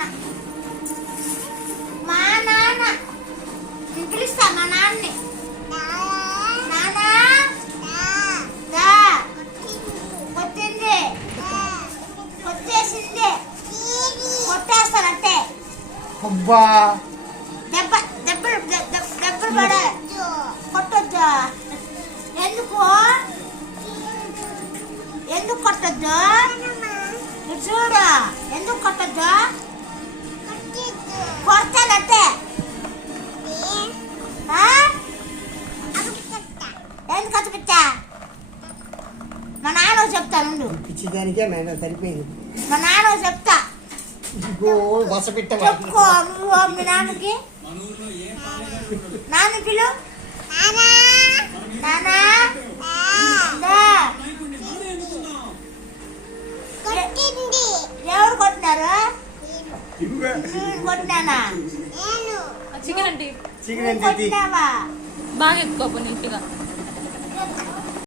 నాన్న మా నాన్న నేను పిలుస్తా మా నాన్నని. నానా కొట్టింది కొట్టేసింది కొట్టేస్తానంటే అబ్బా దెబ్బలు పడే కొట్టొద్దు. ఎందుకు కొట్టొద్దు? చూడు ఎందుకు కొట్టొద్దు? కొడతానంటే ఎందుకు కచ్చిపిచ్చా? మా నాన్న చెప్తాను. పిచ్చిదానికే మేడం సరిపోయింది. మా నాన్న చెప్తా. చెప్పుకో నువ్వు మీ నాన్నకి. నాన్న పిలు. నానా ఎవరు కొట్టినారు? కొట్టినానా? చికెన్ అంటే కొట్టినావా? బాగా ఎక్కువ నీట్గా